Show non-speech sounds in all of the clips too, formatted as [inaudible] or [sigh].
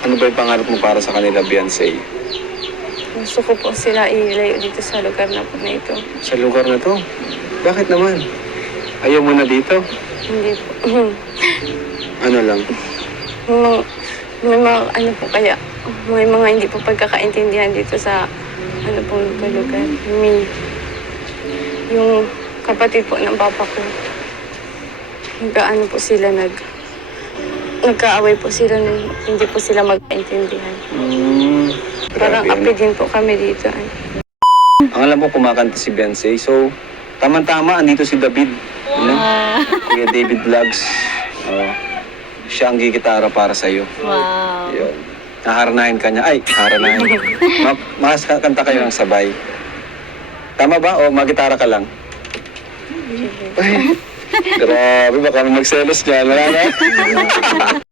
Ano ba yung pangarap mo para sa kanila, Beyonce? Gusto ko po sila ilayo dito sa lugar na po na ito. Sa lugar na to? Bakit naman? Ayaw mo na dito? Hindi po. [laughs] Ano lang? may, mga, may mga ano po kaya, may mga hindi po pagkakaintindihan dito sa ano po ito lugar. May, yung kapatid po ng papa ko, nagkaano po sila nag, nagkaaway po sila nung hindi po sila magkaintindihan. Hmm. Parang Grabe, api din po kami dito. Ay. Ang alam ko, kumakanta si Beyonce. So, tama-tama, andito si David. Ano? Kuya David Vlogs. Oh, siya ang gigitara para sa'yo. Wow. Yun. Naharanahin ka niya. Ay, haranahin. [laughs] Ma mas kanta kayo ng sabay. Tama ba? O magitara ka lang? Ay, Grabe, baka magselos dyan. Wala na? [laughs]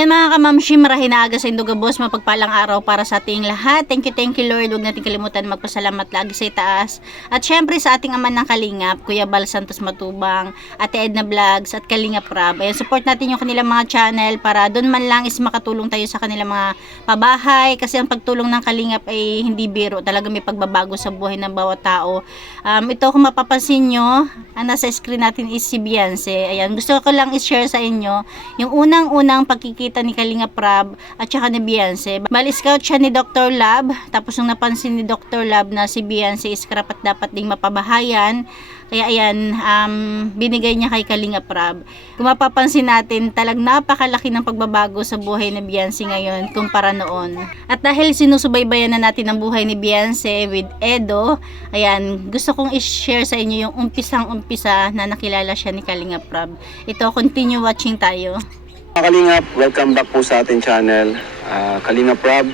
Ayan mga kamamshi, marahil na aga sa Induga Boss, mapagpalang araw para sa ating lahat. Thank you, thank you Lord. Huwag natin kalimutan magpasalamat lagi sa itaas. At syempre sa ating aman ng Kalingap, Kuya Bal Santos Matubang, Ate Edna Vlogs at Kalingap Rab. Ayan, support natin yung kanilang mga channel para doon man lang is makatulong tayo sa kanilang mga pabahay. Kasi ang pagtulong ng Kalingap ay hindi biro. Talaga may pagbabago sa buhay ng bawat tao. Um, ito kung mapapansin nyo, ang nasa screen natin is si Beyonce. Ayan, gusto ko lang i-share sa inyo yung unang-unang pagkikita ni Kalinga Prab at saka ni Beyonce. Bali scout siya ni Dr. Lab, tapos nung napansin ni Dr. Lab na si Beyonce is karapat dapat ding mapabahayan, kaya ayan, um, binigay niya kay Kalinga Prab. Kung mapapansin natin, talag napakalaki ng pagbabago sa buhay ni Beyonce ngayon kumpara noon. At dahil sinusubaybayan na natin ang buhay ni Beyonce with Edo, ayan, gusto kong i-share sa inyo yung umpisang-umpisa na nakilala siya ni Kalinga Prab. Ito, continue watching tayo. Mga Kalingap, welcome back po sa ating channel. Ah, Kalingap Rob.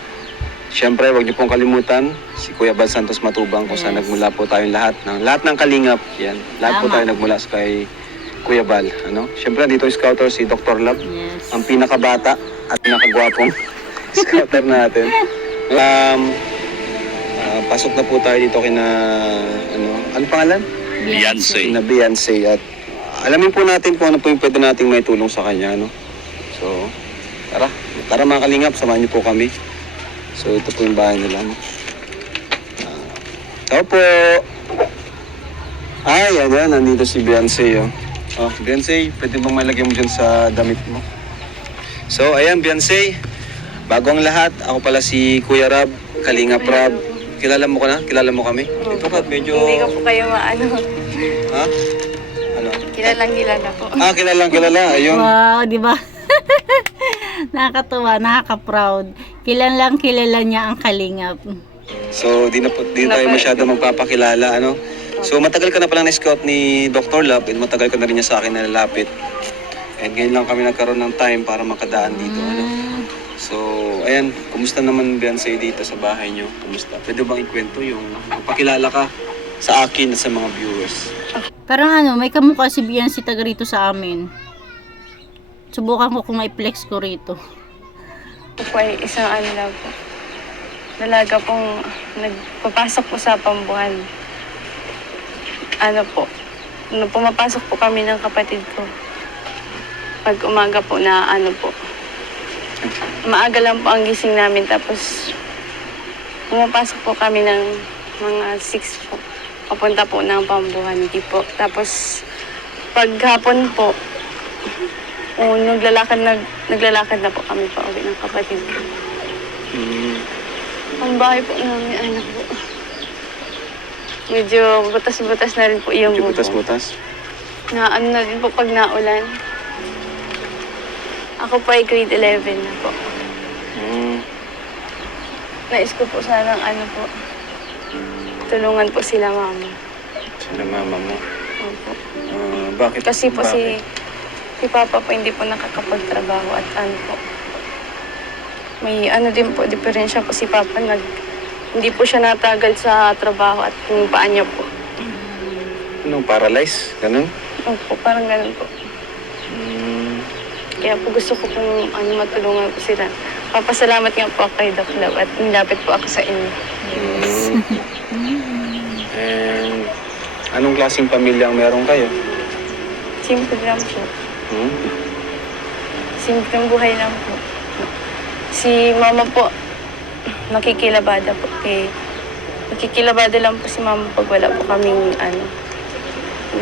Siyempre, huwag niyo pong kalimutan si Kuya Bal Santos Matubang kung saan Yes. nagmula po tayong lahat. Ng, lahat ng Kalingap, yan. Lahat po Tama. tayo nagmula sa kay Kuya Bal. Ano? Siyempre, dito yung scouter si Dr. Love. Yes. Ang pinakabata at pinakagwapong [laughs] scouter natin. Um, ah, pasok na po tayo dito kina, ano, ano pangalan? Beyonce. na Beyonce at alamin po natin kung ano po yung pwede nating may tulong sa kanya, no? So, tara, tara mga kalingap, samahan niyo po kami. So, ito po yung bahay nila, no? Ah, tao po! Ay, yan, yan, nandito si Beyonce, oh. Oh, Beyonce, pwede bang malagyan mo dyan sa damit mo? So, ayan, Beyonce. Bago ang lahat, ako pala si Kuya Rab, Kalingap Rab. Kilala mo ko na? Kilala mo kami? Ito ka, medyo... Hindi ko po kayo maano. Ha? Ano? Kilalang kilala po. Ah, kilalang kilala. Ayun. Wow, di ba? [laughs] Nakakatuwa, nakaka-proud. Kilalang kilala niya ang kalingap. So, di na po, di na tayo masyado magpapakilala, ano? So, matagal ka na palang na-scout ni Dr. Love and matagal ka na rin niya sa akin nalalapit. And ngayon lang kami nagkaroon ng time para makadaan dito, ano? So, ayan, kumusta naman Beyonce dito sa bahay niyo? Kumusta? Pwede bang ikwento yung pakilala ka sa akin at sa mga viewers? Parang ano, may kamukha si Beyonce taga rito sa amin. Subukan ko kung i-flex ko rito. Ako po ay isang ano po. Dalaga pong nagpapasok po sa pambuhan. Ano po, nung pumapasok po kami ng kapatid ko. Pag umaga po na ano po. Maaga lang po ang gising namin tapos pumapasok po kami ng mga 6 po. Papunta po ng pambuhan. Di po. Tapos paghapon po, o naglalakad, nag, naglalakad na po kami pa uwi ng kapatid ko. Hmm. Ang bahay po namin, anak po. Medyo butas-butas na rin po yung Medyo butas-butas. Na ano na din po pag naulan. Ako po ay grade 11 na po. Hmm. Nais ko po sanang ano po, tulungan po sila mama. Sino mama mo? Opo. Ah, bakit? Kasi po Bakit? si Papa po hindi po nakakapagtrabaho at ano po. May ano din po, diferensya po si Papa. Nag, hindi po siya natagal sa trabaho at yung paa niya po. Anong paralyze? Ganun? Opo, parang ganun po. Hmm. Kaya po gusto ko kung ano matulungan ko sila. Papasalamat nga po ako kay Doc Love at nilapit po ako sa inyo. [laughs] And anong klaseng pamilya ang meron kayo? Simple lang po. Hmm? Simple ang buhay lang po. Si mama po, nakikilabada po. Kay, nakikilabada lang po si mama pag wala po kaming ano.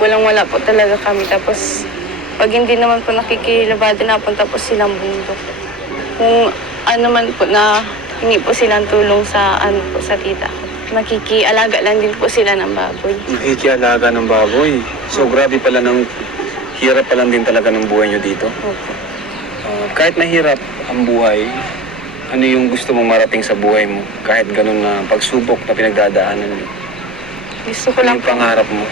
Walang wala po talaga kami. Tapos, pag hindi naman po nakikilabada, napunta po silang bundok. Kung ano man po na hingi po silang tulong sa ano po sa tita ko. Nakikialaga lang din po sila ng baboy. Nakikialaga ng baboy. So grabe pala ng hirap pa lang din talaga ng buhay nyo dito. Opo. Uh, kahit mahirap ang buhay, ano yung gusto mong marating sa buhay mo? Kahit ganun na pagsubok na pinagdadaanan mo. Gusto ko Ano lang yung pangarap mo?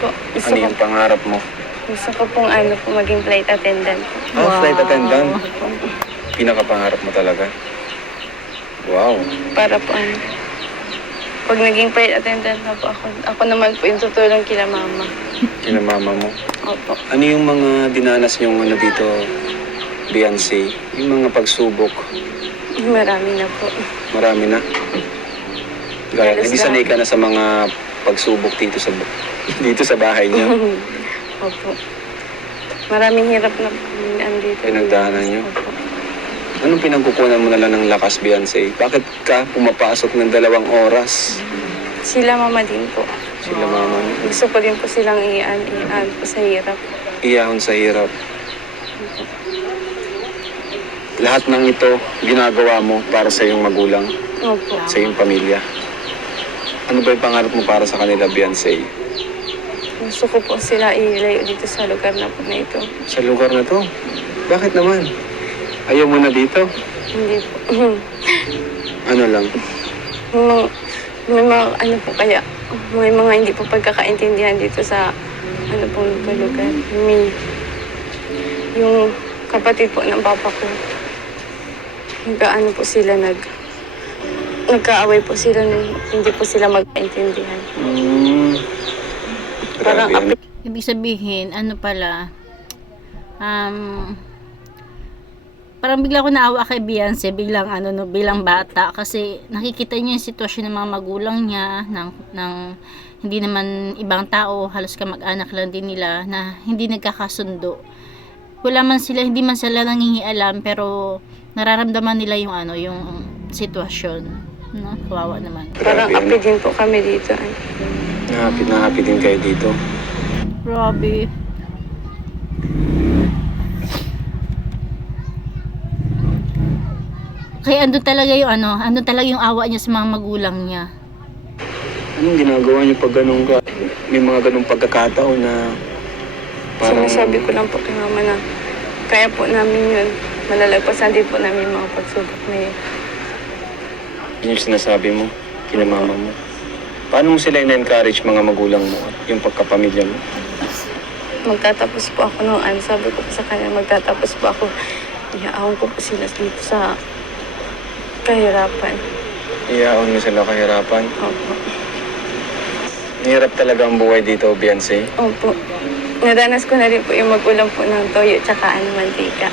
po. Gusto Ano ko, yung pangarap mo? gusto ko pong ano po maging flight attendant. Ah, flight attendant. Pinakapangarap mo talaga. Wow. Para po ano. Pag naging flight attendant na po ako, ako naman po yung tutulong kila mama. Kina mama mo. Opo. Ano yung mga dinanas yung ano dito, Beyonce? Yung mga pagsubok, Marami na po. marami na. Gaya, Halos lahat. sanay ka na sa mga pagsubok dito sa [laughs] dito sa bahay niyo. Opo. Maraming hirap na po yung andito. Pinagdaanan niyo? Opo. Anong pinagkukunan mo na lang ng lakas, Beyonce? Bakit ka pumapasok ng dalawang oras? Sila mama din po. Sila mama. Gusto ko din po silang ian, ian po sa hirap. Iyahon sa hirap. Lahat ng ito, ginagawa mo para sa iyong magulang, Opo. sa iyong pamilya. Ano ba yung pangarap mo para sa kanila, Beyonce? Gusto ko po sila ilayo dito sa lugar na po na ito. Sa lugar na to? Bakit naman? Ayaw mo na dito? Hindi po. [laughs] Ano lang? may, may mga ano po kaya, may mga hindi po pagkakaintindihan dito sa ano pong lugar. May, yung kapatid po ng papa ko, nagkaano po sila nag, nagkaaway po sila nung hindi po sila magkaintindihan. Hmm. Parang Ibig sabihin, ano pala, um, parang bigla ko naawa kay Beyonce, biglang ano no, bilang bata kasi nakikita niya yung sitwasyon ng mga magulang niya ng, ng hindi naman ibang tao, halos kamag-anak lang din nila na hindi nagkakasundo. Wala man sila, hindi man sila nangingialam pero nararamdaman nila yung ano, yung sitwasyon. No? Kawawa naman. Parang api din po kami dito. Ay, Happy na happy din kayo dito. Grabe. Kaya ando talaga yung ano, ando talaga yung awa niya sa mga magulang niya. Anong ginagawa niyo pag ganun ka? May mga ganung pagkakataon na parang... Sinasabi ko lang po kay mama na kaya po namin yun. Malalagpasan din po namin yung mga pagsubok na yun. Yun yung sinasabi mo, kinamama mo. Paano mo sila ina-encourage mga magulang mo at yung pagkapamilya mo? Magtatapos po ako noon. Sabi ko po sa kanya, magtatapos po ako. Iyaawang ko po sila dito sa kahirapan. Iyaon mo sila kahirapan. Opo. Hirap talaga ang buhay dito, Beyonce. Opo. Nadanas ko na rin po yung magulang po ng toyo tsaka ano, mantika.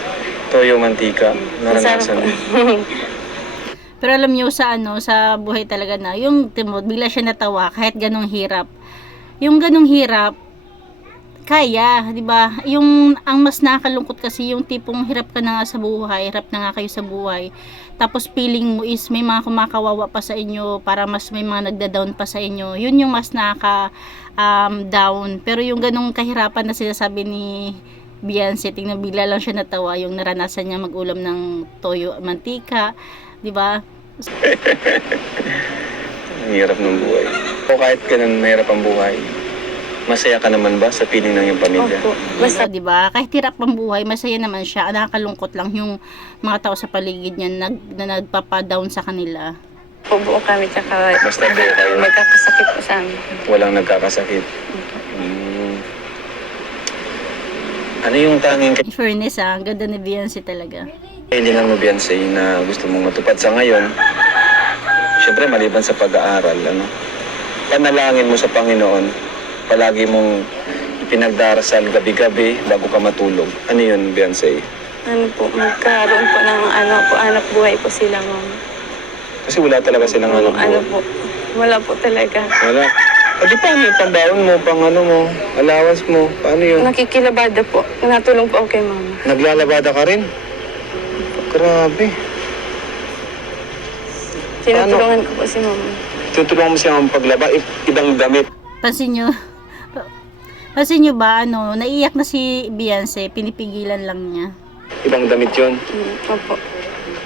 Toyo, mantika, naranasan Masarap mo. po. [laughs] Pero alam niyo sa ano, sa buhay talaga na, yung timod, bigla siya natawa kahit ganong hirap. Yung ganong hirap, kaya, 'di ba? Yung ang mas nakakalungkot kasi yung tipong hirap ka na nga sa buhay, hirap na nga kayo sa buhay. Tapos feeling mo is may mga kumakawawa pa sa inyo para mas may mga nagda-down pa sa inyo. Yun yung mas nakaka um, down. Pero yung ganong kahirapan na sinasabi ni Beyonce, tingnan bigla lang siya natawa yung naranasan niya mag-ulam ng toyo mantika, 'di ba? [laughs] Ang hirap ng buhay. O kahit ganun mahirap ang buhay, masaya ka naman ba sa piling ng iyong pamilya? Opo. Basta, 'di ba? Kahit hirap ang buhay, masaya naman siya. Nakakalungkot lang yung mga tao sa paligid niya nag, na nagpapa-down sa kanila. po buo kami tsaka Basta buo kayo. magkakasakit po sa amin. Walang nagkakasakit. Mm. Ano yung tanging In fairness ah, ang ganda ni Beyonce talaga. kailangan mo, Beyonce, na gusto mong matupad sa ngayon? Siyempre, maliban sa pag-aaral, ano? Panalangin mo sa Panginoon, palagi mong pinagdarasal gabi-gabi bago ka matulog. Ano yun, Beyonce? Ano po, magkaroon po ng ano po, anak buhay po sila mama. Kasi wala talaga silang anak ano buhay. po, wala po talaga. Wala. O di paano yung pambaon mo, pang ano mo, allowance mo, paano yun? Nakikilabada po, natulong po ako kay mama. Naglalabada ka rin? Grabe. Tinutulungan ko po si mama. Tutulungan mo siya mapaglaba, i- ibang damit. Pansin nyo, pansin nyo ba, ano, naiyak na si Beyonce, pinipigilan lang niya. Ibang damit yun. Mm, Opo.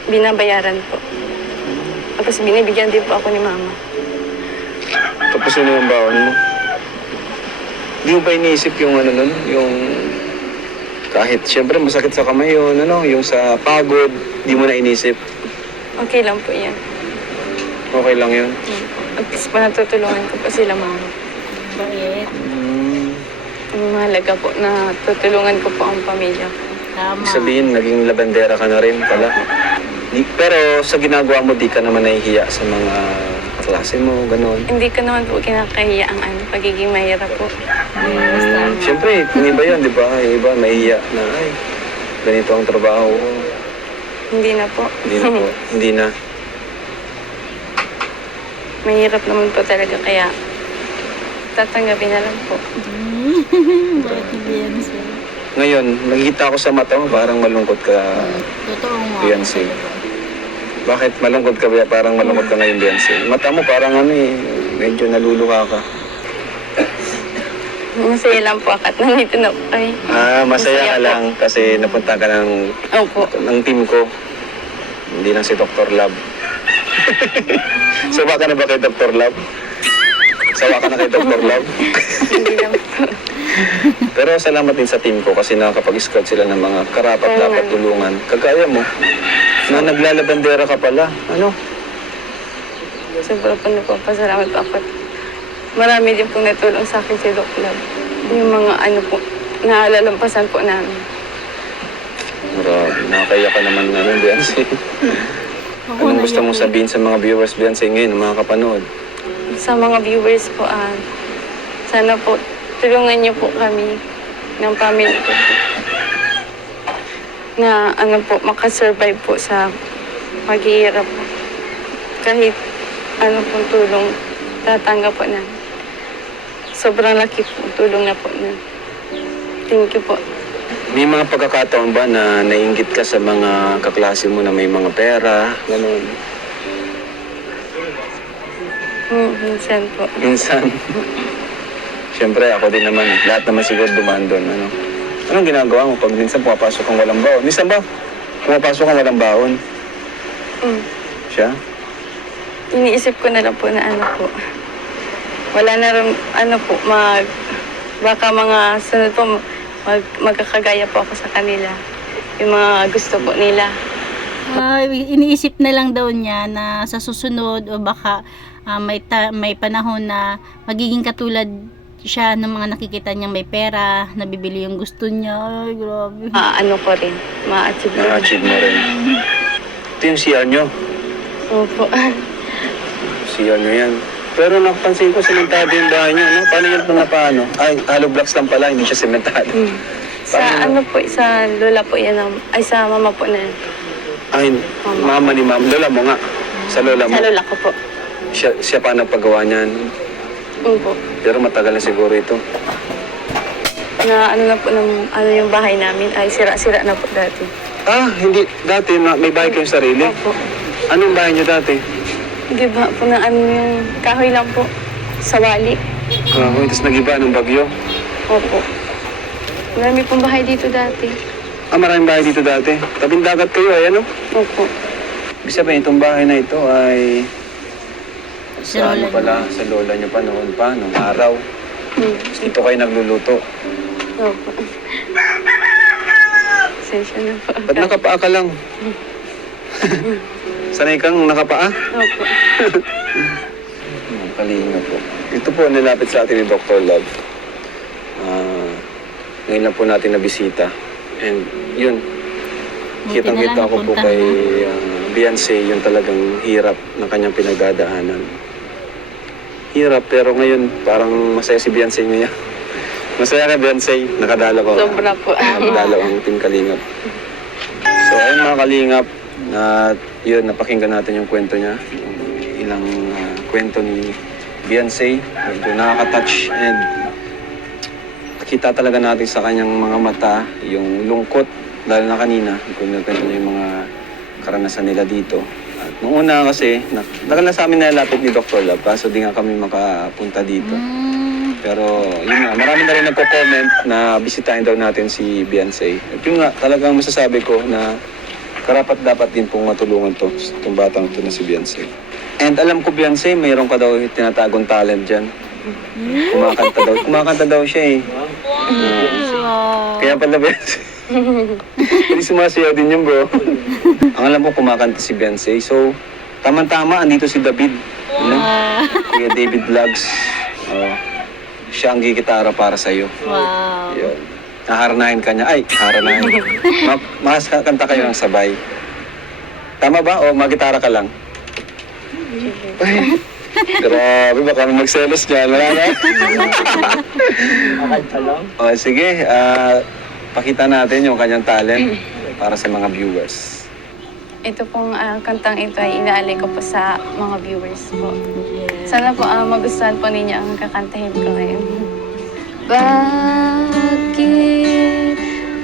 Binabayaran po. Tapos binibigyan din po ako ni mama. Tapos yun yung baon mo. Di mo ba iniisip yung ano nun? Yung kahit siyempre masakit sa kamay yun, ano, yung sa pagod, di mo na inisip. Okay lang po yan. Okay lang yun. Mm. At least po natutulungan ko po sila mama. Bakit? Ang mahalaga po na tutulungan ko po ang pamilya ko. Tama. Sabihin, naging labandera ka na rin pala. Di- Pero sa ginagawa mo, di ka naman nahihiya sa mga klase mo, ganun. Hindi ko naman po kinakahiya ang ano, pagiging mahirap po. Mm, Siyempre, kung iba yun, di ba? Yung iba, mahihiya na, ay, ganito ang trabaho ko. Hindi na po. Hindi na po, [laughs] hindi na. mahirap naman po talaga kaya tatanggapin na lang po. Bakit Beyonce? Ngayon, nakikita ko sa mata mo, parang malungkot ka. Totoo nga. Beyonce. Bakit malungkot ka ba? Parang malungkot ka ngayon, Beyonce. Mata mo parang ano eh, medyo naluluha ka. Masaya lang po akat nandito na kayo. Ah, masaya Masaya ka po. lang kasi napunta ka ng, Opo. ng team ko. Hindi lang si Dr. Love. Sawa ka na ba kay Dr. Love? Sawa ka na kay Dr. Love? Hindi lang po. Pero salamat din sa team ko kasi nakakapag-scout sila ng mga karapat dapat nga. tulungan. Kagaya mo, na naglalabandera ka pala. Ano? Sobrang po nagpapasalamat po ako. Marami din pong natulong sa akin si Doc Love. Yung mga ano po, naalalampasan po namin. Grabe, nakakaya ka naman ano, Beyonce. [laughs] Ako Anong na gusto mong sabihin sa mga viewers, Beyonce, ngayon, mga kapanood? Sa mga viewers po, ah, sana po tulungan niyo po kami ng family ko. Na ano po, makasurvive po sa paghihirap po. Kahit ano pong tulong tatanggap po na. Sobrang laki po tulong na po na. Thank you po. May mga pagkakataon ba na nainggit ka sa mga kaklase mo na may mga pera, ganun? Hmm, minsan po. Minsan. Siyempre, ako din naman. Lahat naman siguro dumaan doon. Ano? Anong ginagawa mo pag minsan pumapasok kang walang baon? Minsan ba, pumapasok kang walang baon? Hmm. Siya? iniisip ko na lang po na ano po. Wala na rin, ano po, mag, baka mga sunod po, mag, magkakagaya po ako sa kanila. Yung mga gusto po nila. Ah, iniisip na lang daw niya na sa susunod o baka ah, may, ta- may panahon na magiging katulad siya ng mga nakikita niyang may pera, nabibili yung gusto niya. Ay, grabe. Ma, ano ko rin, ma-achieve ko. rin. Na-achieve mo rin. Ito yung CR nyo. Opo. [laughs] CR nyo yan. Pero napansin ko, sementado yung bahay nyo. No? Paano yun na paano? Ay, hollow blocks lang pala, hindi siya sementado. sa ano po, sa lola po yan, ang- ay sa mama po na, Ay, mama ni mama. Lola mo nga. Sa lola mo. sa lola ko po. Siya, siya pa nagpagawa niyan. Opo. Pero matagal na siguro ito. Na ano na po, ng, ano yung bahay namin, ay sira-sira na po dati. Ah, hindi. Dati na, may bahay kayong sarili. Opo. Anong bahay niyo dati? Di ba po na ano yung kahoy lang po, sa wali. Kahoy, tapos nag-iba ng bagyo. Opo. Marami pong bahay dito dati. Ah, maraming bahay dito dati. Tabing dagat kayo, ay ano? Opo. Ibig sabihin, itong bahay na ito ay... Sa Sa ano pala, sa lola niyo pa noon pa, nung araw. Hmm. Dito kayo nagluluto. Opo. Sensya na po. Ba't nakapaa ka lang? Sanay kang nakapaa? Opo. Ang kalinga po. Ito po, nilapit sa atin ni Dr. Love. Ah, ngayon lang po natin nabisita. And yun, kitang-kita ko po kay ah, Beyonce yung talagang hirap ng kanyang pinagdadaanan. Hirap, pero ngayon parang masaya si Beyonce ngayon. [laughs] masaya ka Beyonce, nakadala ko. Sobra po. [laughs] Nakadala ang Team Kalingap. So ayun mga Kalingap, at yun, napakinggan natin yung kwento niya. Ilang ah, kwento ni Beyonce. Medyo nakaka-touch and kita talaga natin sa kanyang mga mata yung lungkot dahil na kanina kung nagkwento niya yung mga karanasan nila dito. Nung una kasi, na, tagal na sa amin nalalapit ni Dr. Love, kaso di nga kami makapunta dito. Mm. Pero yun nga, marami na rin nagko-comment na bisitahin daw natin si Beyonce. At yun nga, talagang masasabi ko na karapat dapat din pong matulungan to, itong batang to na si Beyonce. And alam ko Beyonce, mayroon ka daw tinatagong talent dyan. Kumakanta daw. Kumakanta daw siya eh. Wow. Kaya pala Beyonce. Hindi sumasayaw din yun bro. Ang alam ko kumakanta si Beyonce. So, tama-tama, andito si David. Ano? Ah, Kuya David Vlogs. Oh, siya ang gigitara para sa'yo. wow. Yun. Naharanahin ka niya. Ay, haranahin. Ma mas kanta kayo ng sabay. Tama ba? O magitara ka lang? Ay, Grabe, baka magselos niya. Wala na? O, sige. ah, pakita natin yung kanyang talent para sa mga viewers. Ito pong ah, kantang ito ay inaalay ko po sa mga viewers po. Yes. Sana po ah, magustuhan po ninyo ang kakantahin ko ngayon. Bakit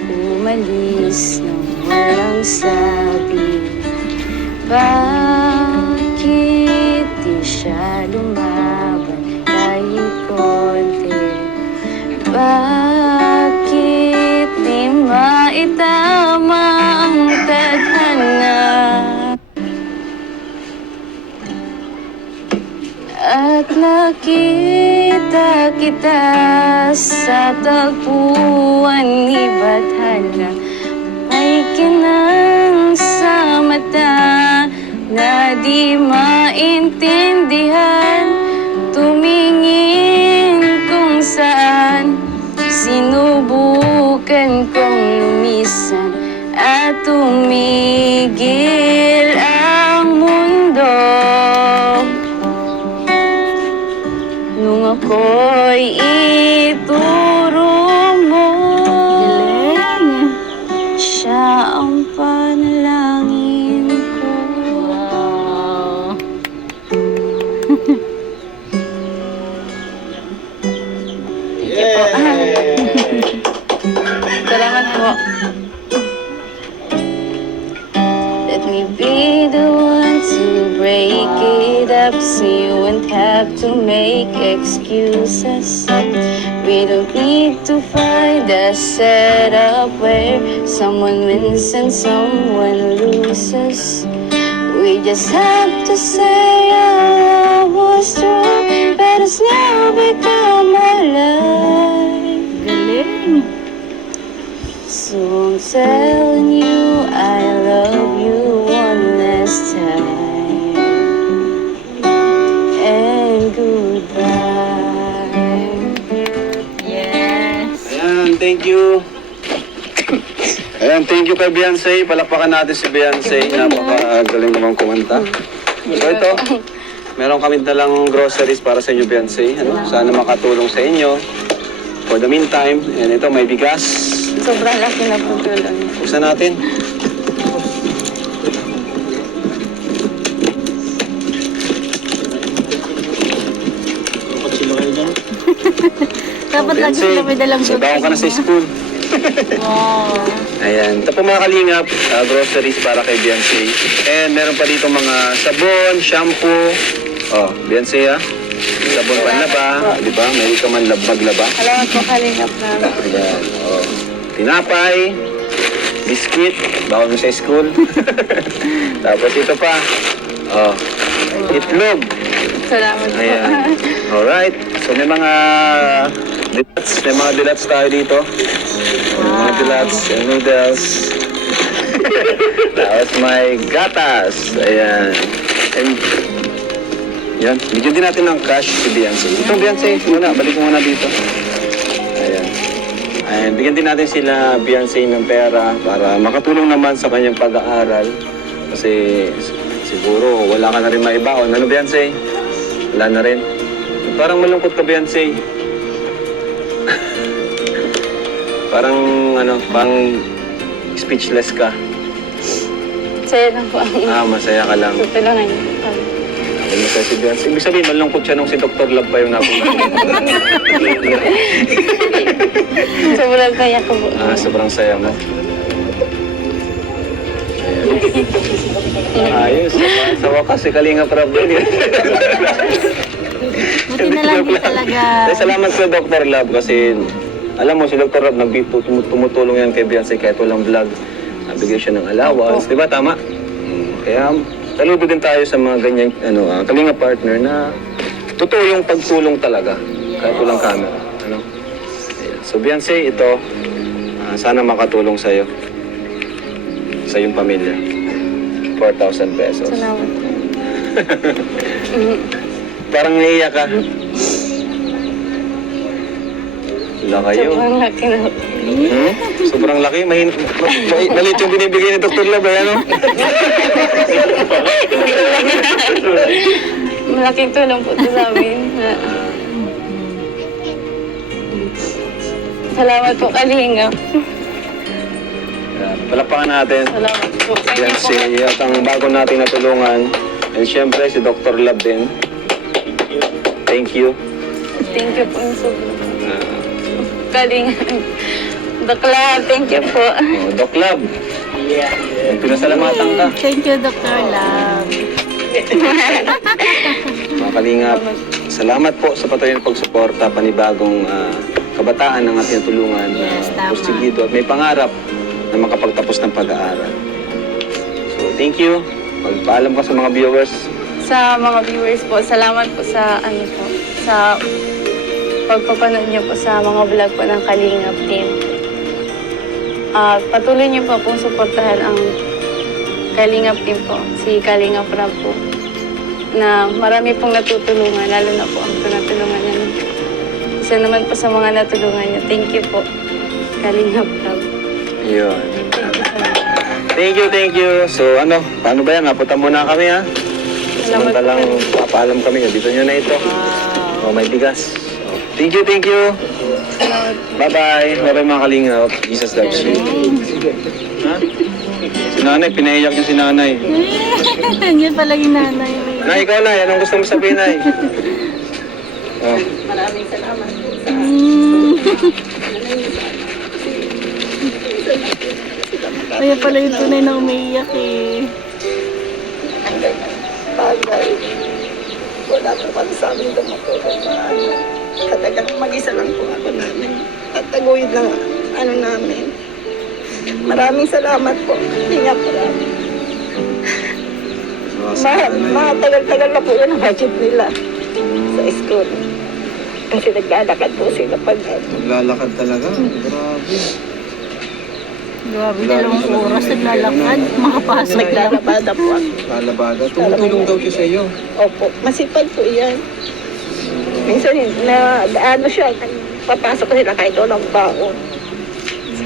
umalis nang walang sabi? Bakit di siya lumaban kahit konti? Bakit maitama ang tadhana? At nakita kita sa tagpuan ni Bathana May kinang sa mata na di maintindihan tumigil ang mundo Nung ako'y ituro mo Galing. Siya ang panalangin ko Wow. [laughs] Thank you po. [laughs] Salamat po. Me be the one to break it up so you won't have to make excuses. We don't need to find a setup where someone wins and someone loses. We just have to say our love was true, but it's now become our life. So I'm telling you thank you. Ayan, thank you kay Beyonce. Palakpakan natin si Beyonce. Napakagaling naman kumanta. So ito, meron kami dalang groceries para sa inyo, Beyonce. Ano? Sana makatulong sa inyo. For the meantime, and ito, may bigas. Sobrang laki na po tulong. Buksan natin. So baon ka na sa school. Wow. Ayan. Ito po mga kalingap, uh, groceries para kay Beyonce. And meron pa dito mga sabon, shampoo. Oh, Beyonce ha. Sabon panlaba, di ba? May ka man labag-laba. Salamat po kalingap na. Ayan. Oh. Tinapay, biscuit, bawal mo sa school. [laughs] Tapos ito pa. Oh, itlog. Salamat po. Ayan. Alright. So may mga dilats. May mga dilats tayo dito. May mga dilats and noodles. Tapos may [laughs] gatas. Ayan. And yan. Bigyan din natin ng cash si Beyonce. Ito Beyonce. Muna. Balik mo muna dito. Ayan. Ayan. Bigyan din natin sila Beyonce ng pera para makatulong naman sa kanyang pag-aaral. Kasi siguro wala ka na rin maibaon. Ano Beyonce? Wala na rin. Parang malungkot ka, Beyonce. Parang, ano, parang speechless ka. Saya lang po ang Ah, masaya ka lang. tutulungan niyo. Ay, masaya si Beyonce. Ibig sabihin, malungkot siya nung si Dr. Love pa yung napunta. [laughs] Sobrang kaya ko po. ah, sobrang saya mo. Ayan. Ayos. Sa wakas, si Kalinga Prab din. Buti na lang [laughs] din talaga. Salamat sa Dr. Lab kasi alam mo si Dr. Nag tumutulong yan kay Beyonce kahit walang vlog. Nabigay siya ng allowance, di ba tama? Mm, Kaya saludo din tayo sa mga ganyan ano, ah, kalinga partner na totoo yung pagtulong talaga kahit walang camera. Ano? Ayan. So Beyonce, ito ah, sana makatulong sa iyo sa iyong pamilya. 4,000 pesos. Salamat. [laughs] Parang naiiyak ka. Wala kayo. Sobrang laki na. Hmm? Sobrang laki. Mahin ma- maliit yung binibigay ni Dr. Lab, eh, ano? [laughs] Malaking tulong po ito sa amin. Salamat po, Kalinga. Yan. Palakpakan natin. Salamat po. Yan po. si at ang bago nating natulungan. And syempre si Dr. Lab din. Thank you. Thank you po. Sobrang Uh, Kalinga. Bakla, thank you po. oh, Doc Lab. Pinasalamatan ka. Thank you, Dr. Love. Mga kalingap, salamat po sa patuloy na pagsuporta panibagong ah, kabataan ng ating tulungan na Yes, tama. pustigido at may pangarap na makapagtapos ng pag-aaral. So, thank you. Magpaalam ka sa mga viewers. Sa mga viewers po, salamat po sa ano po, sa pagpapanood niyo po sa mga vlog po ng Kalingap team. Ah, patuloy niyo po pong suportahan ang Kalingap team po, si Kalingap Rab po, na marami pong natutulungan, lalo na po ang natulungan niya. Isa naman po sa mga natulungan niya. Thank you po, Kalingap Rab. Yun. Thank you. Thank you. So, ano, paano ba yan? Napunta muna kami, ha? Samantalang papaalam kami. Dito nyo na ito. Oh, may bigas. Thank you, thank you. Salamat. Bye-bye. Bye-bye mga kalingap. Jesus loves you. Ha? Si nanay, pinaiyak niya si nanay. [laughs] Yan pala yung nanay. Nay, ikaw na. Anong gusto mo sabihin, Nay? [laughs] Oh. Mm. Kaya pala yung tunay na umiiyak eh. bagay. Wala po kami sa amin tumutulong na Katagang mag-isa lang po ako namin. At taguyod ng ano namin. Maraming salamat po. Hinga po namin. Ma matagal-tagal na po yun ang budget nila sa school. Kasi naglalakad po sila pag. Maglalakad talaga. Grabe. Grabe, dalawang oras naglalakad. Makapasok lang. Naglalabada po ako. Lalabada. Tumutulong daw siya sa iyo. Opo, masipag po yan. Minsan na ano siya, papasok sila kahit walang baon.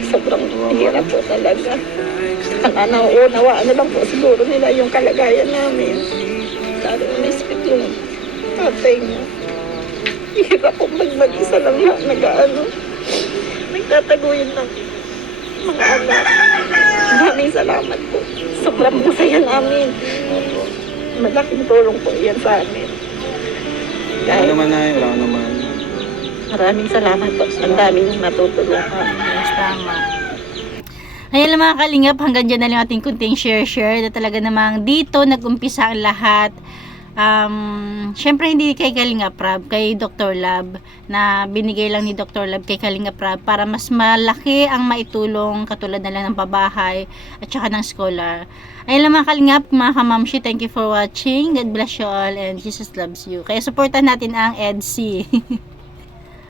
Sobrang hirap po talaga. Ang ano, unawa, ano lang po siguro nila yung kalagayan namin. Lalo umispit yung tatay niya. Hirap po mag mag-isa lang na nag-ano. Nagtataguyod ng mga anak. Maraming salamat po. Sobrang masaya namin. Malaking tulong po yan sa amin. Wala Dahil naman, Nay. Wala naman. maraming salamat po. Ang dami yung natutulungan. Yes, tama. Ayan lang mga kalingap, hanggang dyan na lang ating kunting share-share na talaga namang dito nag-umpisa ang lahat. Um, Siyempre hindi kay Kalinga Prab, kay Dr. Lab na binigay lang ni Dr. Lab kay Kalinga Prab para mas malaki ang maitulong katulad na lang ng pabahay at saka ng scholar. Ayun lang mga kalingap, mga kamamshi, thank you for watching. God bless you all and Jesus loves you. Kaya supportan natin ang EDC. [laughs]